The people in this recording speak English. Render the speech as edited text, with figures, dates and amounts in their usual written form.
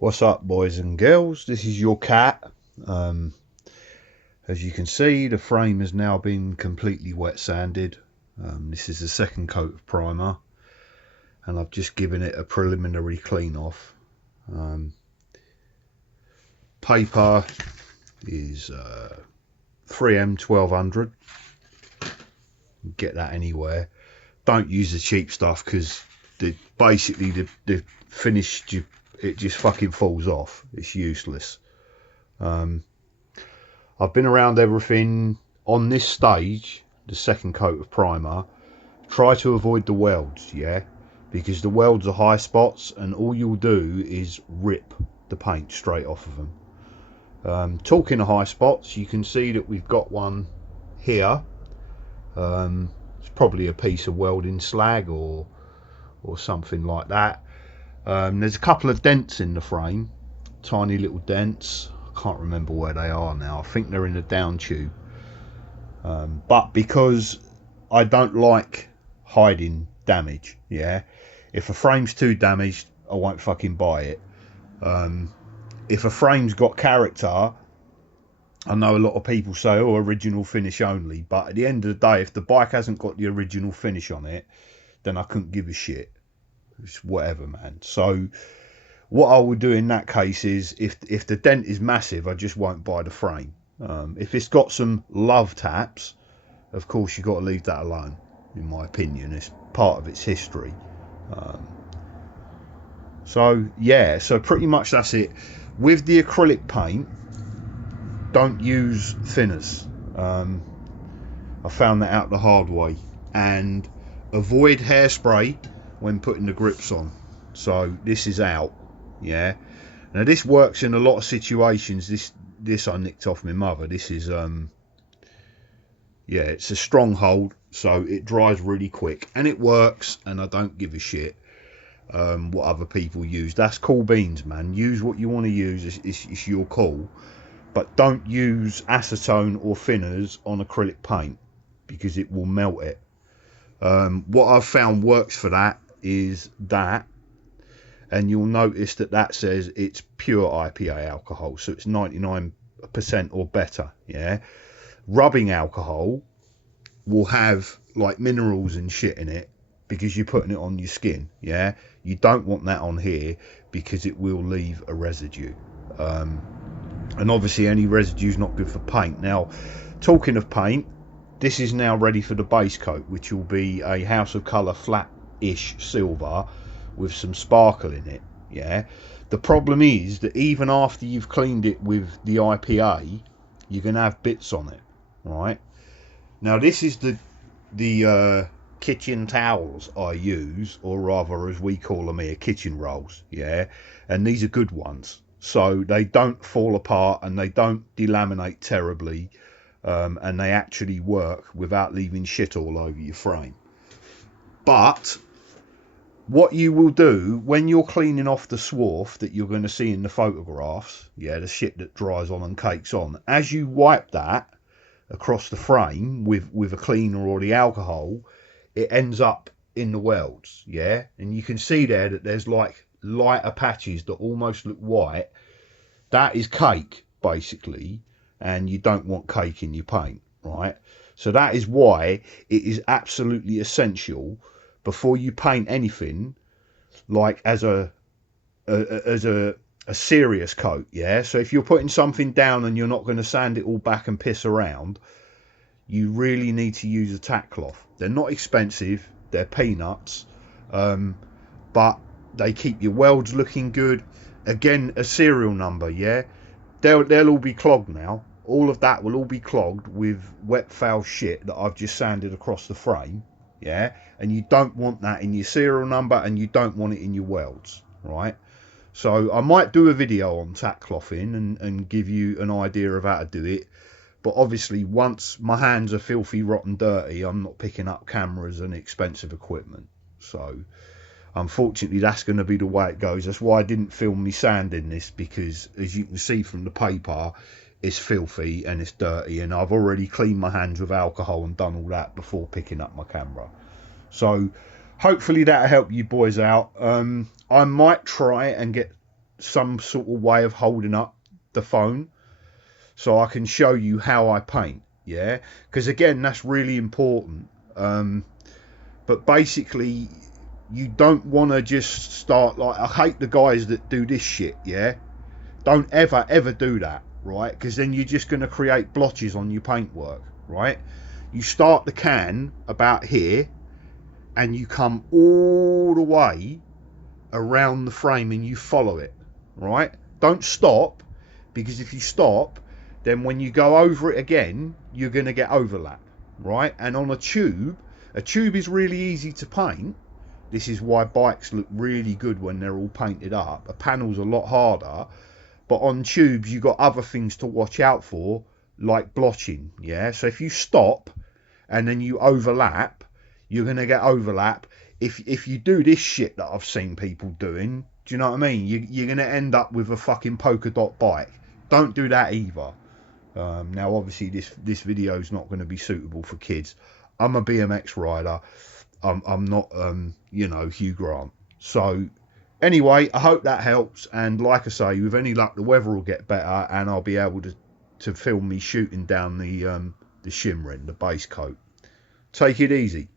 What's up, boys and girls? This is your cat. Um, as you can see, the frame has now been completely wet sanded. This is the second coat of primer, and I've just given it a preliminary clean off. Paper is 3M 1200. Get that anywhere. Don't use the cheap stuff because basically the finish, it just fucking falls off. It's useless. I've been around everything on this stage, the second coat of primer. Try to avoid the welds, yeah, because the welds are high spots and all you'll do is rip the paint straight off of them. Talking of high spots, you can see that we've got one here. It's probably a piece of welding slag or something like that. There's a couple of dents in the frame, tiny little dents. I can't remember where they are now. I think they're in the down tube. But because I don't like hiding damage, yeah, if a frame's too damaged, I won't fucking buy it. If a frame's got character, I know a lot of people say, oh, original finish only, but at the end of the day, if the bike hasn't got the original finish on it, then I couldn't give a shit. It's whatever, man. So what I would do in that case is, if the dent is massive, I just won't buy the frame. If it's got some love taps, of course you've got to leave that alone, in my opinion. It's part of its history. So yeah, so pretty much that's it. With the acrylic paint, don't use thinners. I found that out the hard way. And avoid hairspray when putting the grips on. So this is out, yeah. Now this works in a lot of situations. This I nicked off my mother. This is yeah, it's a stronghold, so it dries really quick and it works, and I don't give a shit what other people use. That's cool beans, man. Use what you want to use. It's your call, but don't use acetone or thinners on acrylic paint because it will melt it. What I've found works for that is that, and you'll notice that says it's pure IPA alcohol, so it's 99% or better, yeah. Rubbing alcohol will have like minerals and shit in it because you're putting it on your skin, yeah. You don't want that on here because it will leave a residue, and obviously any residue is not good for paint. Now, talking of paint, this is now ready for the base coat, which will be a House of Colour flat-ish silver with some sparkle in it, yeah. The problem is that even after you've cleaned it with the IPA, you're going to have bits on it, right? Now this is the kitchen towels I use, or rather as we call them here, kitchen rolls, yeah. And these are good ones, so they don't fall apart and they don't delaminate terribly, and they actually work without leaving shit all over your frame. But what you will do when you're cleaning off the swarf that you're going to see in the photographs, yeah, the shit that dries on and cakes on, as you wipe that across the frame with a cleaner or the alcohol, it ends up in the welds, yeah. And you can see there that there's like lighter patches that almost look white. That is cake, basically, and you don't want cake in your paint, right? So that is why it is absolutely essential before you paint anything, like as a serious coat, yeah. So if you're putting something down and you're not going to sand it all back and piss around, you really need to use a tack cloth. They're not expensive, they're peanuts, but they keep your welds looking good. Again, a serial number, yeah. They'll all be clogged now. All of that will all be clogged with wet foul shit that I've just sanded across the frame, yeah. And you don't want that in your serial number, and you don't want it in your welds, right? So I might do a video on tack clothing and give you an idea of how to do it. But obviously, once my hands are filthy, rotten, dirty, I'm not picking up cameras and expensive equipment. So unfortunately, that's going to be the way it goes. That's why I didn't film me sanding this, because as you can see from the paper, it's filthy and it's dirty, and I've already cleaned my hands with alcohol and done all that before picking up my camera. So hopefully that'll help you boys out. I might try and get some sort of way of holding up the phone so I can show you how I paint, yeah, because again that's really important. But basically you don't want to just start like, I hate the guys that do this shit, yeah, don't ever do that, right, because then you're just going to create blotches on your paintwork, right. You start the can about here and you come all the way around the frame and you follow it, right. Don't stop, because if you stop, then when you go over it again you're going to get overlap, right. And on a tube is really easy to paint. This is why bikes look really good when they're all painted up. A panel's a lot harder, but on tubes you got other things to watch out for, like blotching, yeah. So if you stop and then you overlap, you're going to get overlap. If you do this shit that I've seen people doing, do you know what I mean, you're going to end up with a fucking polka dot bike. Don't do that either. Now obviously this video is not going to be suitable for kids. I'm a BMX rider. I'm not you know, Hugh Grant. So anyway, I hope that helps, and like I say, with any luck the weather will get better and I'll be able to film me shooting down the shimrin, the base coat. Take it easy.